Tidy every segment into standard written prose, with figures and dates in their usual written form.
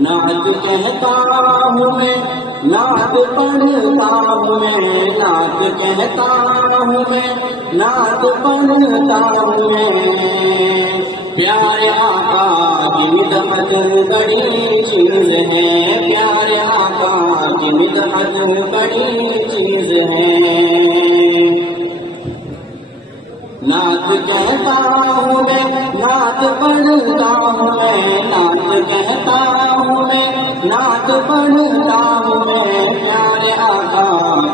نعت کہتا ہوں میں، نعت پڑھتا ہوں میں، نعت کہتا ہوں میں، نعت پڑھتا ہوں میں۔ پیارے آقا کی مدحت بڑی چیز ہے، پیارے آقا کی مدحت بڑی چیز ہے۔ نعت کہتا ہوں میں، نعت پڑھتا ہوں میں، نعت کہتا ہوں میں، نعت پڑھتا ہوں میں۔ پیارے آقا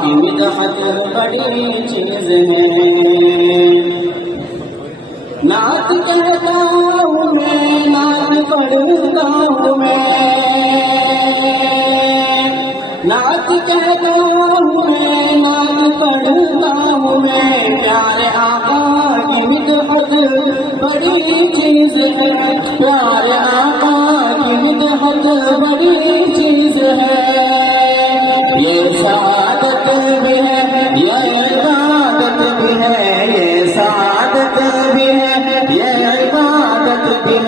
کی مدحت بڑی چیز ہے۔ نعت کہتا ہوں میں، نعت پڑھتا ہوں میں، نعت کہتا ہوں میں، نعت پڑھتا ہوں میں۔ پیارے آقا کی مدحت بڑی چیز ہے، پیارے آقا کی مدحت بڑی چیز ہے۔ یہ سعادت بھی ہے، یہ عبادت بھی ہے، یہ سعادت بھی ہے، یہ عبادت بھی ہے۔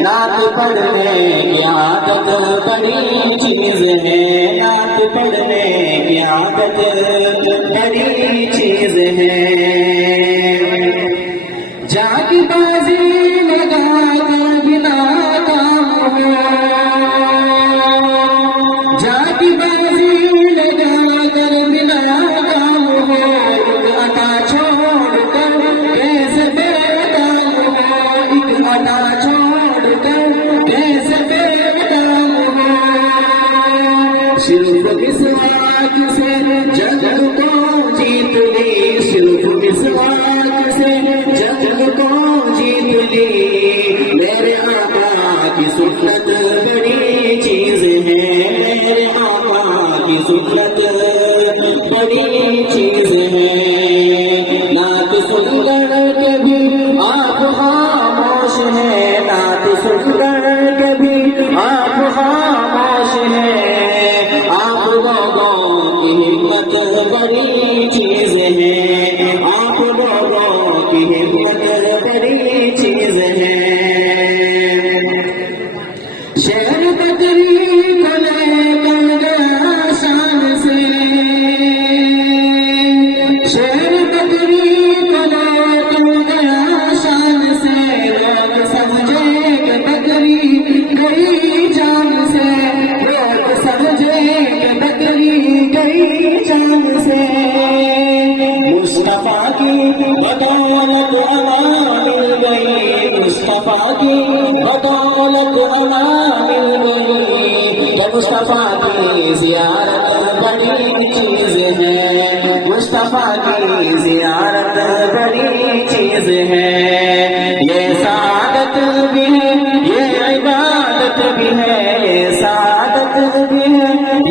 نعت پڑھنے کی عادت بڑی چیز ہے، نعت پڑھنے کی عادت بڑی چیز ہے۔ جاگ بازی لگا کر بنا کام ہو، جاگ بازی لگا کر بنا کام ہو، ایک عطا چھوڑ کر کیسے بے کام ہو، ایک عطا چھوڑ کر کیسے بے کام ہو۔ صرف مسواک سے جگ کو جیت لی، صرف مسواک سے جگ کو جیت لی۔ میرے آقا کی سنت بڑی چیز ہے، میرے آقا کی سنت بڑی چیز ہے۔ نعت سن کر کبھی آپ خاموش ہیں، نعت سن کر کبھی آپ خاموش ہیں۔ آپ لوگوں کی ہمت بڑی چیز ہے، آپ لوگوں کی ہمت بڑی چیز ہے۔ شہر بدری کو لے کر گیا شان سے، شہر بدری کو لے کر گیا شان سے، لوگ سمجھے کہ بدری گئی جان سے، لوگ سمجھے کہ بدری گئی جان سے۔ مصطفیٰ کی بدولت امان مل گئی، مصطفیٰ کی بدولت امان مل گئی۔ کہ مصطفیٰ کی زیارت بڑی چیز ہے، مصطفیٰ کی زیارت بڑی چیز ہے۔ یہ سعادت بھی ہے، یہ عبادت بھی ہے، یہ سعادت بھی ہے،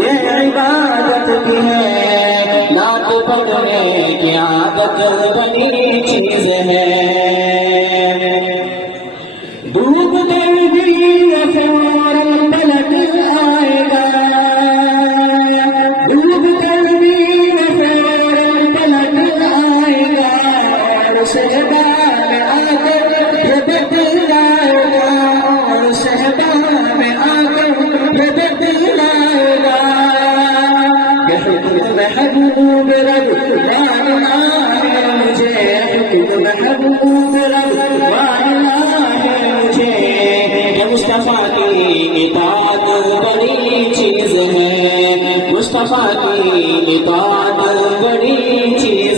یہ عبادت بھی ہے۔ نعت پڑھنے کی عادت بڑی چیز ہے۔ ڈوب کر بھی فوراً پلٹ آئے گا، ڈوب کر بھی فوراً پلٹ آئے گا، اور شہبان آ کر یہ بتلائے گا، اور شہبان آ کر یہ بتلائے گا۔ حکم محبوب رب والا ہے مجھے، حکم محبوب رب والا ہے مجھے۔ کہ مصطفیٰ کی اطاعت بڑی چیز ہے، مصطفیٰ کی اطاعت بڑی چیز